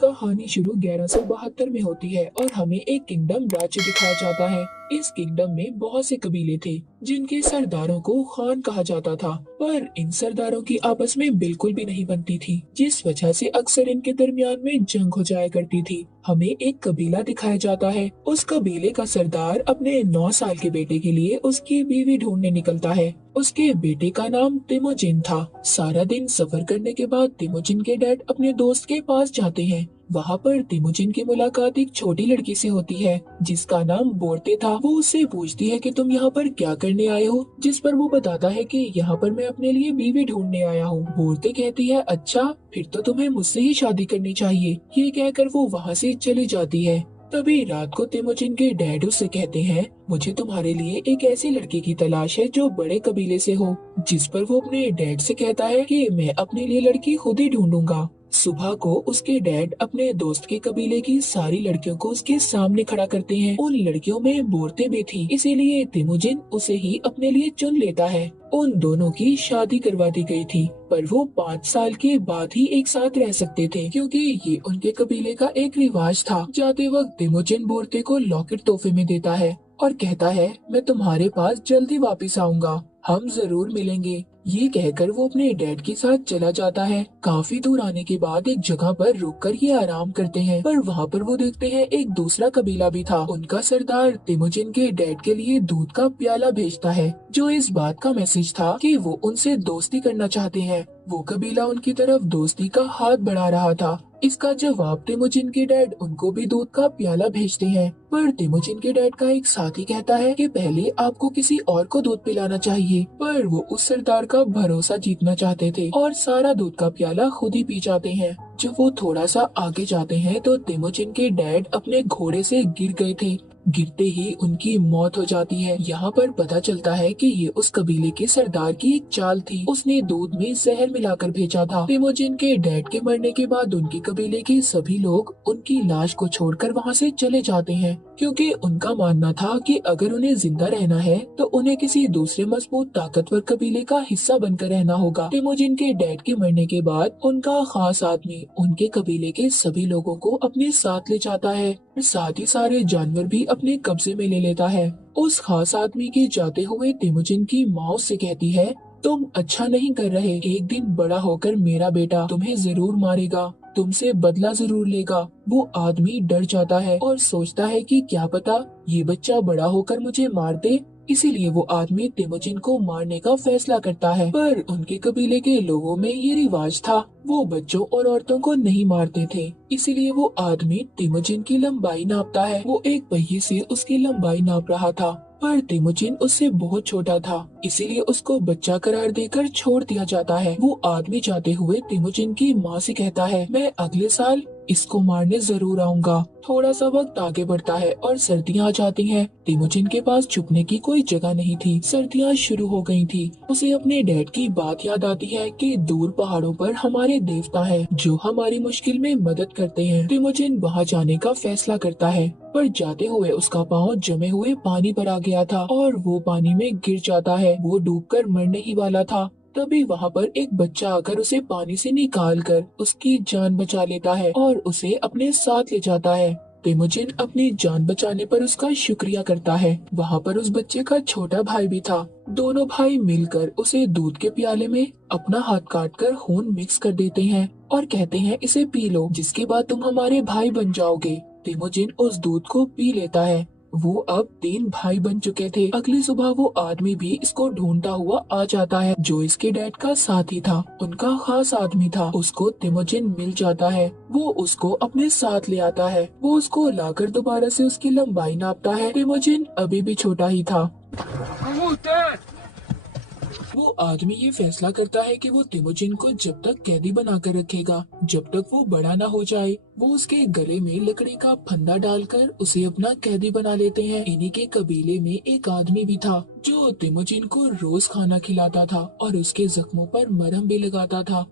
कहानी शुरू 1172 में होती है और हमें एक किंगडम राज्य दिखाया जाता है। इस किंगडम में बहुत से कबीले थे जिनके सरदारों को खान कहा जाता था, पर इन सरदारों की आपस में बिल्कुल भी नहीं बनती थी, जिस वजह से अक्सर इनके दरमियान में जंग हो जाया करती थी। हमें एक कबीला दिखाया जाता है। उस कबीले का सरदार अपने 9 साल के बेटे के लिए उसकी बीवी ढूंढने निकलता है। उसके बेटे का नाम तिमोजिन था। सारा दिन सफर करने के बाद तिमोजिन के डैड अपने दोस्त के पास जाते हैं। वहाँ पर तिमोजिन की मुलाकात एक छोटी लड़की से होती है जिसका नाम बोर्ते था। वो उससे पूछती है कि तुम यहाँ पर क्या करने आए हो, जिस पर वो बताता है कि यहाँ पर मैं अपने लिए बीवी ढूंढने आया हूँ। बोर्ते कहती है, अच्छा फिर तो तुम्हें मुझसे ही शादी करनी चाहिए। ये कहकर वो वहाँ से चली जाती है। तभी रात को तिमोजिन के डैड उससे कहते हैं, मुझे तुम्हारे लिए एक ऐसी लड़की की तलाश है जो बड़े कबीले से हो। जिस पर वो अपने डैड से कहता है कि मैं अपने लिए लड़की खुद ही ढूंढूंगा। सुबह को उसके डैड अपने दोस्त के कबीले की सारी लड़कियों को उसके सामने खड़ा करते हैं। उन लड़कियों में बोरते भी थी, इसीलिए तिमोजिन उसे ही अपने लिए चुन लेता है। उन दोनों की शादी करवा दी गई थी, पर वो 5 साल के बाद ही एक साथ रह सकते थे, क्योंकि ये उनके कबीले का एक रिवाज था। जाते वक्त तिमोजिन बोरते को लॉकेट तोहफे में देता है और कहता है, मैं तुम्हारे पास जल्दी वापस आऊंगा, हम जरूर मिलेंगे। ये कहकर वो अपने डैड के साथ चला जाता है। काफी दूर आने के बाद एक जगह पर रुककर ये आराम करते हैं, पर वहाँ पर वो देखते हैं एक दूसरा कबीला भी था। उनका सरदार तिमोजिन के डैड के लिए दूध का प्याला भेजता है, जो इस बात का मैसेज था कि वो उनसे दोस्ती करना चाहते हैं। वो कबीला उनकी तरफ दोस्ती का हाथ बढ़ा रहा था। इसका जवाब तिमोजिन के डैड उनको भी दूध का प्याला भेजते हैं, पर तिमोजिन के डैड का एक साथी कहता है कि पहले आपको किसी और को दूध पिलाना चाहिए। पर वो उस सरदार का भरोसा जीतना चाहते थे और सारा दूध का प्याला खुद ही पी जाते हैं। जब वो थोड़ा सा आगे जाते हैं तो तिमोजिन के डैड अपने घोड़े से गिर गए थे। गिरते ही उनकी मौत हो जाती है। यहाँ पर पता चलता है कि ये उस कबीले के सरदार की एक चाल थी। उसने दूध में जहर मिलाकर भेजा था। तिमोजिन के डैड के मरने के बाद उनके कबीले के सभी लोग उनकी लाश को छोड़कर वहाँ से चले जाते हैं, क्योंकि उनका मानना था कि अगर उन्हें जिंदा रहना है तो उन्हें किसी दूसरे मजबूत ताकतवर कबीले का हिस्सा बनकर रहना होगा। तिमोजिन के डैड के मरने के बाद उनका खास आदमी उनके कबीले के सभी लोगों को अपने साथ ले जाता है, साथ ही सारे जानवर भी अपने कब्जे में ले लेता है। उस खास आदमी के जाते हुए तिमोजिन की माँ उससे कहती है, तुम अच्छा नहीं कर रहे। एक दिन बड़ा होकर मेरा बेटा तुम्हें जरूर मारेगा, तुमसे बदला जरूर लेगा। वो आदमी डर जाता है और सोचता है कि क्या पता ये बच्चा बड़ा होकर मुझे मार दे। इसीलिए वो आदमी तिमोजिन को मारने का फैसला करता है, पर उनके कबीले के लोगों में ये रिवाज था, वो बच्चों और औरतों को नहीं मारते थे। इसीलिए वो आदमी तिमोजिन की लंबाई नापता है। वो एक पहिए से उसकी लंबाई नाप रहा था, पर तिमोजिन उससे बहुत छोटा था, इसीलिए उसको बच्चा करार देकर छोड़ दिया जाता है। वो आदमी जाते हुए तिमोजिन की माँ से कहता है, मैं अगले साल इसको मारने जरूर आऊंगा। थोड़ा सा वक्त आगे बढ़ता है और सर्दियाँ आ जाती हैं। तिमोजिन के पास छुपने की कोई जगह नहीं थी। सर्दियाँ शुरू हो गई थी। उसे अपने डैड की बात याद आती है कि दूर पहाड़ों पर हमारे देवता हैं जो हमारी मुश्किल में मदद करते हैं। तिमोजिन वहाँ जाने का फैसला करता है, पर जाते हुए उसका पाँव जमे हुए पानी पर आ गया था और वो पानी में गिर जाता है। वो डूबकर मरने ही वाला था। तभी वहाँ पर एक बच्चा आकर उसे पानी से निकालकर उसकी जान बचा लेता है और उसे अपने साथ ले जाता है। तिमोजिन अपनी जान बचाने पर उसका शुक्रिया करता है। वहाँ पर उस बच्चे का छोटा भाई भी था। दोनों भाई मिलकर उसे दूध के प्याले में अपना हाथ काटकर खून मिक्स कर देते हैं और कहते हैं, इसे पी लो, जिसके बाद तुम हमारे भाई बन जाओगे। तिमोजिन उस दूध को पी लेता है। वो अब 3 भाई बन चुके थे। अगली सुबह वो आदमी भी इसको ढूंढता हुआ आ जाता है, जो इसके डैड का साथी था, उनका खास आदमी था। उसको तिमोजिन मिल जाता है। वो उसको अपने साथ ले आता है। वो उसको लाकर दोबारा से उसकी लंबाई नापता है। तिमोजिन अभी भी छोटा ही था। वो आदमी ये फैसला करता है कि वो तिमोजिन को जब तक कैदी बनाकर रखेगा जब तक वो बड़ा ना हो जाए। वो उसके गले में लकड़ी का फंदा डालकर उसे अपना कैदी बना लेते हैं। इन्हीं के कबीले में एक आदमी भी था जो तिमोजिन को रोज खाना खिलाता था और उसके जख्मों पर मरहम भी लगाता था।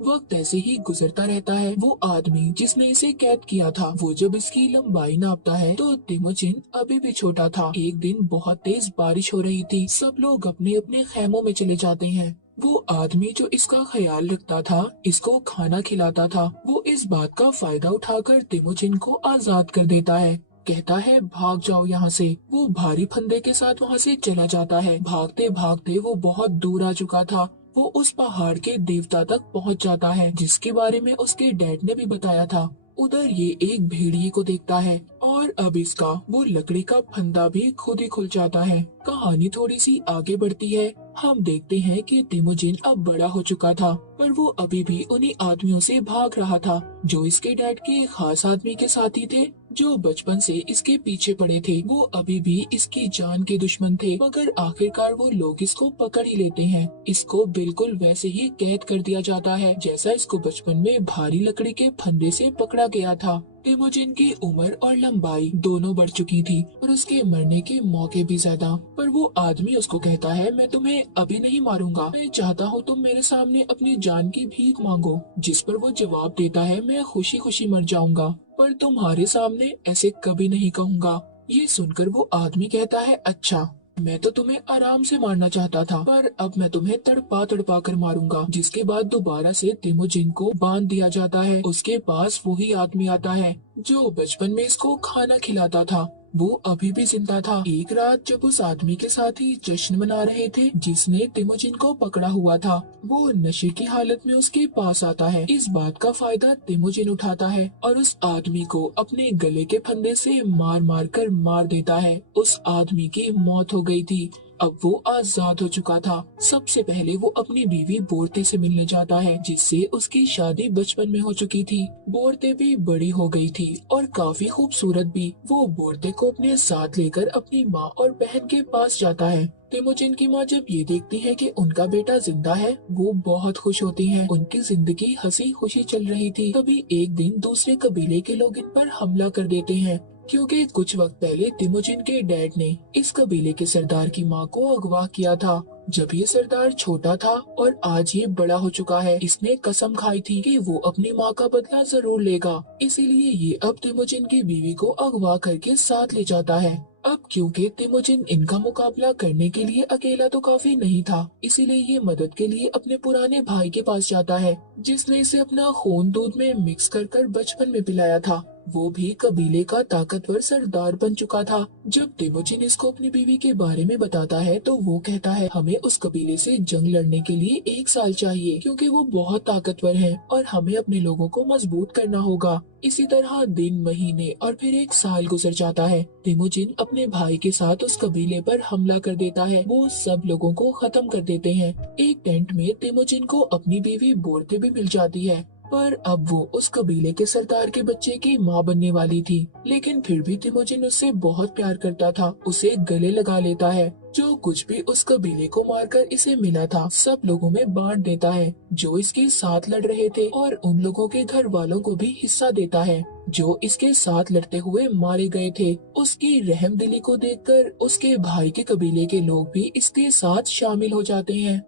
वक्त ऐसे ही गुजरता रहता है। वो आदमी जिसने इसे कैद किया था, वो जब इसकी लंबाई नापता है तो तिमोजिन अभी भी छोटा था। एक दिन बहुत तेज बारिश हो रही थी। सब लोग अपने अपने खेमों में चले जाते हैं। वो आदमी जो इसका ख्याल रखता था, इसको खाना खिलाता था, वो इस बात का फायदा उठाकर तिमोजिन को आजाद कर देता है। कहता है भाग जाओ यहाँ से। वो भारी फंदे के साथ वहाँ से चला जाता है। भागते भागते वो बहुत दूर आ चुका था। वो उस पहाड़ के देवता तक पहुँच जाता है जिसके बारे में उसके डैड ने भी बताया था। उधर ये एक भेड़िए को देखता है और अब इसका वो लकड़ी का फंदा भी खुद ही खुल जाता है। कहानी थोड़ी सी आगे बढ़ती है। हम देखते हैं कि तिमोजिन अब बड़ा हो चुका था, पर वो अभी भी उन्हीं आदमियों से भाग रहा था जो इसके डैड के खास आदमी के साथी थे, जो बचपन से इसके पीछे पड़े थे। वो अभी भी इसकी जान के दुश्मन थे, मगर आखिरकार वो लोग इसको पकड़ ही लेते हैं। इसको बिल्कुल वैसे ही कैद कर दिया जाता है जैसा इसको बचपन में भारी लकड़ी के फंदे से पकड़ा गया था। तिमोजिन की उम्र और लंबाई दोनों बढ़ चुकी थी और उसके मरने के मौके भी ज्यादा। पर वो आदमी उसको कहता है, मैं तुम्हें अभी नहीं मारूंगा, मैं चाहता हूँ तुम मेरे सामने अपनी जान की भीख मांगो। जिस पर वो जवाब देता है, मैं खुशी खुशी मर जाऊंगा, पर तुम्हारे सामने ऐसे कभी नहीं कहूँगा। ये सुनकर वो आदमी कहता है, अच्छा, मैं तो तुम्हें आराम से मारना चाहता था, पर अब मैं तुम्हें तड़पा तड़पा कर मारूंगा। जिसके बाद दोबारा से तिमोजिन को बांध दिया जाता है। उसके पास वही आदमी आता है जो बचपन में इसको खाना खिलाता था। वो अभी भी जिंदा था। एक रात जब उस आदमी के साथ ही जश्न मना रहे थे जिसने तिमोजिन को पकड़ा हुआ था, वो नशे की हालत में उसके पास आता है। इस बात का फायदा तिमोजिन उठाता है और उस आदमी को अपने गले के फंदे से मार मार कर मार देता है। उस आदमी की मौत हो गई थी। अब वो आजाद हो चुका था। सबसे पहले वो अपनी बीवी बोरते से मिलने जाता है जिससे उसकी शादी बचपन में हो चुकी थी। बोरते भी बड़ी हो गई थी और काफी खूबसूरत भी। वो बोरते को अपने साथ लेकर अपनी माँ और बहन के पास जाता है। तिमोजिन की माँ जब ये देखती है कि उनका बेटा जिंदा है, वो बहुत खुश होती हैं। उनकी जिंदगी हंसी खुशी चल रही थी। तभी एक दिन दूसरे कबीले के लोग इन पर हमला कर देते हैं, क्योंकि कुछ वक्त पहले तिमोजिन के डैड ने इस कबीले के सरदार की मां को अगवा किया था। जब ये सरदार छोटा था और आज ये बड़ा हो चुका है, इसने कसम खाई थी कि वो अपनी मां का बदला जरूर लेगा। इसीलिए ये अब तिमोजिन की बीवी को अगवा करके साथ ले जाता है। अब क्योंकि तिमोजिन इनका मुकाबला करने के लिए अकेला तो काफी नहीं था, इसीलिए ये मदद के लिए अपने पुराने भाई के पास जाता है जिसने इसे अपना खून दूध में मिक्स कर बचपन में पिलाया था। वो भी कबीले का ताकतवर सरदार बन चुका था। जब तिमोजिन इसको अपनी बीवी के बारे में बताता है तो वो कहता है, हमें उस कबीले से जंग लड़ने के लिए 1 साल चाहिए, क्योंकि वो बहुत ताकतवर है और हमें अपने लोगों को मजबूत करना होगा। इसी तरह दिन, महीने और फिर 1 साल गुजर जाता है। तिमोजिन अपने भाई के साथ उस कबीले पर हमला कर देता है। वो सब लोगों को खत्म कर देते हैं। एक टेंट में तिमोजिन को अपनी बीवी बोरते भी मिल जाती है, पर अब वो उस कबीले के सरदार के बच्चे की माँ बनने वाली थी। लेकिन फिर भी तिमोजिन उससे बहुत प्यार करता था, उसे गले लगा लेता है। जो कुछ भी उस कबीले को मारकर इसे मिला था सब लोगों में बांट देता है जो इसके साथ लड़ रहे थे, और उन लोगों के घर वालों को भी हिस्सा देता है जो इसके साथ लड़ते हुए मारे गए थे। उसकी रहमदिली को देखकर उसके भाई के कबीले के लोग भी इसके साथ शामिल हो जाते हैं।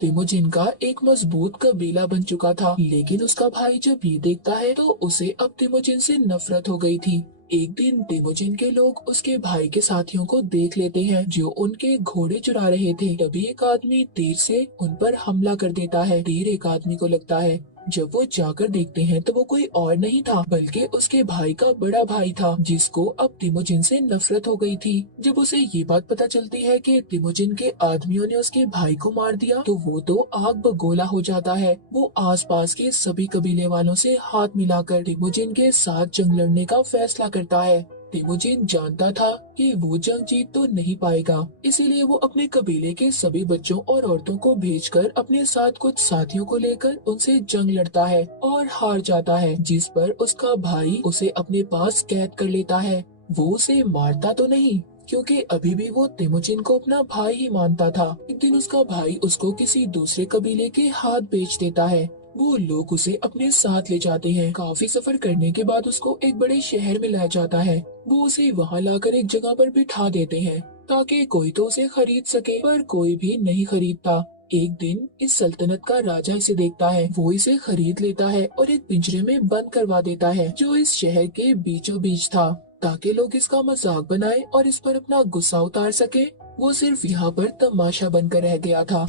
तिमोजिन का एक मजबूत कबीला बन चुका था, लेकिन उसका भाई जब ये देखता है तो उसे अब तिमोजिन से नफरत हो गई थी। एक दिन तिमोजिन के लोग उसके भाई के साथियों को देख लेते हैं जो उनके घोड़े चुरा रहे थे। तभी एक आदमी तीर से उन पर हमला कर देता है। तीर एक आदमी को लगता है। जब वो जाकर देखते हैं तो वो कोई और नहीं था बल्कि उसके भाई का बड़ा भाई था, जिसको अब तिमोजिन से नफरत हो गई थी। जब उसे ये बात पता चलती है कि तिमोजिन के आदमियों ने उसके भाई को मार दिया तो वो तो आग बगोला हो जाता है। वो आसपास के सभी कबीले वालों से हाथ मिलाकर तिमोजिन के साथ जंग लड़ने का फैसला करता है। तिमोजिन जानता था कि वो जंग जीत तो नहीं पाएगा, इसीलिए वो अपने कबीले के सभी बच्चों और औरतों को भेजकर अपने साथ कुछ साथियों को लेकर उनसे जंग लड़ता है और हार जाता है, जिस पर उसका भाई उसे अपने पास कैद कर लेता है। वो उसे मारता तो नहीं, क्योंकि अभी भी वो तिमोजिन को अपना भाई ही मानता था। एक दिन उसका भाई उसको किसी दूसरे कबीले के हाथ बेच देता है। वो लोग उसे अपने साथ ले जाते हैं। काफी सफर करने के बाद उसको एक बड़े शहर में लाया जाता है। वो उसे वहाँ लाकर एक जगह पर बिठा देते हैं ताकि कोई तो उसे खरीद सके, पर कोई भी नहीं खरीदता। एक दिन इस सल्तनत का राजा इसे देखता है। वो इसे खरीद लेता है और एक पिंजरे में बंद करवा देता है जो इस शहर के बीचों बीच था, ताकि लोग इसका मजाक बनाए और इस पर अपना गुस्सा उतार सके। वो सिर्फ यहाँ पर तमाशा बनकर रह गया था।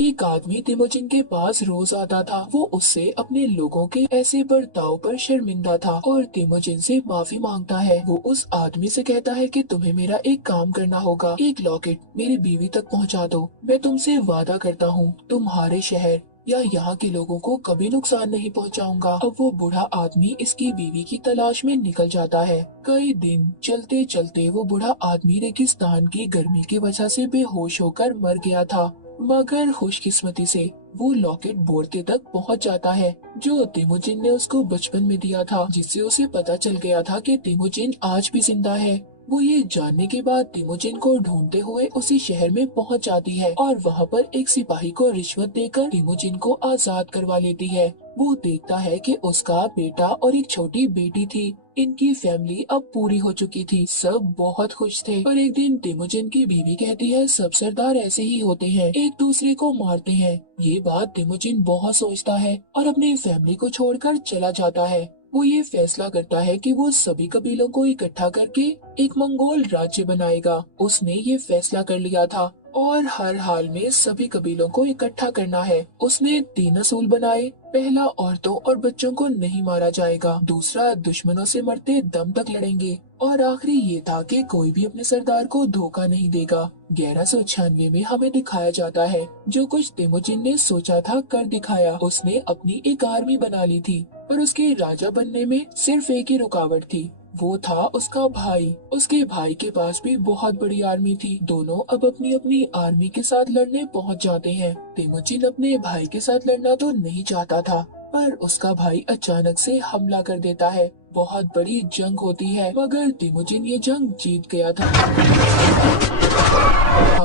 एक आदमी तिमोजिन के पास रोज आता था। वो उससे अपने लोगों के ऐसे बर्ताव पर शर्मिंदा था और तिमोजिन से माफी मांगता है। वो उस आदमी से कहता है कि तुम्हें मेरा एक काम करना होगा, एक लॉकेट मेरी बीवी तक पहुंचा दो। मैं तुमसे वादा करता हूँ तुम्हारे शहर या यहाँ के लोगों को कभी नुकसान नहीं पहुँचाऊंगा। अब वो बूढ़ा आदमी इसकी बीवी की तलाश में निकल जाता है। कई दिन चलते चलते वो बूढ़ा आदमी रेगिस्तान की गर्मी की वजह से बेहोश होकर मर गया था, मगर खुशकिस्मती से वो लॉकेट बोर्ते तक पहुंच जाता है जो तिमोजिन ने उसको बचपन में दिया था, जिससे उसे पता चल गया था कि तिमोजिन आज भी जिंदा है। वो ये जानने के बाद तिमोजिन को ढूंढते हुए उसी शहर में पहुंच जाती है और वहाँ पर एक सिपाही को रिश्वत देकर तिमोजिन को आजाद करवा लेती है। वो देखता है कि उसका बेटा और एक छोटी बेटी थी। इनकी फैमिली अब पूरी हो चुकी थी। सब बहुत खुश थे। पर एक दिन तिमोजिन की बीवी कहती है सब सरदार ऐसे ही होते हैं, एक दूसरे को मारते हैं। ये बात तिमोजिन बहुत सोचता है और अपनी फैमिली को छोड़कर चला जाता है। वो ये फैसला करता है कि वो सभी कबीलों को इकट्ठा करके एक मंगोल राज्य बनाएगा। उसने ये फैसला कर लिया था और हर हाल में सभी कबीलों को इकट्ठा करना है। उसने 3 असूल बनाए। पहला, औरतों और बच्चों को नहीं मारा जाएगा। दूसरा, दुश्मनों से मरते दम तक लड़ेंगे। और आखिरी ये था कि कोई भी अपने सरदार को धोखा नहीं देगा। 1196 में हमें दिखाया जाता है जो कुछ तिमोजिन ने सोचा था कर दिखाया। उसने अपनी एक आर्मी बना ली थी, पर उसके राजा बनने में सिर्फ एक ही रुकावट थी, वो था उसका भाई। उसके भाई के पास भी बहुत बड़ी आर्मी थी। दोनों अब अपनी अपनी आर्मी के साथ लड़ने पहुंच जाते हैं। तिमोजिन अपने भाई के साथ लड़ना तो नहीं चाहता था, पर उसका भाई अचानक से हमला कर देता है। बहुत बड़ी जंग होती है, मगर तिमोजिन ये जंग जीत गया था।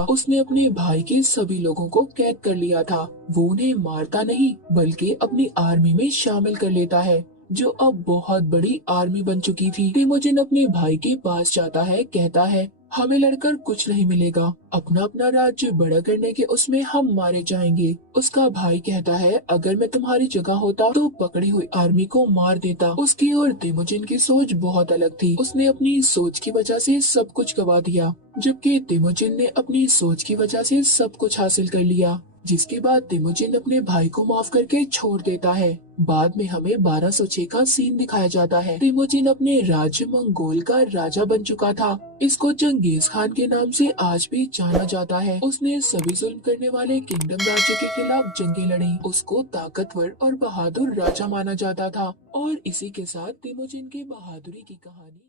उसने अपने भाई के सभी लोगों को कैद कर लिया था। वो उन्हें मारता नहीं बल्कि अपनी आर्मी में शामिल कर लेता है, जो अब बहुत बड़ी आर्मी बन चुकी थी। तिमोजिन अपने भाई के पास जाता है, कहता है हमें लड़कर कुछ नहीं मिलेगा, अपना अपना राज्य बड़ा करने के उसमें हम मारे जाएंगे। उसका भाई कहता है अगर मैं तुम्हारी जगह होता तो पकड़ी हुई आर्मी को मार देता। उसकी और तिमोजिन की सोच बहुत अलग थी। उसने अपनी सोच की वजह से सब कुछ गवा दिया, जबकि तिमोजिन ने अपनी सोच की वजह से सब कुछ हासिल कर लिया। जिसके बाद तिमोजिन अपने भाई को माफ करके छोड़ देता है। बाद में हमें 1206 का सीन दिखाया जाता है। तिमोजिन अपने राज्य मंगोल का राजा बन चुका था। इसको चंगेज खान के नाम से आज भी जाना जाता है। उसने सभी जुल्म करने वाले किंगडम राज्य के खिलाफ जंगें लड़ी। उसको ताकतवर और बहादुर राजा माना जाता था। और इसी के साथ तिमोजिन की बहादुरी की कहानी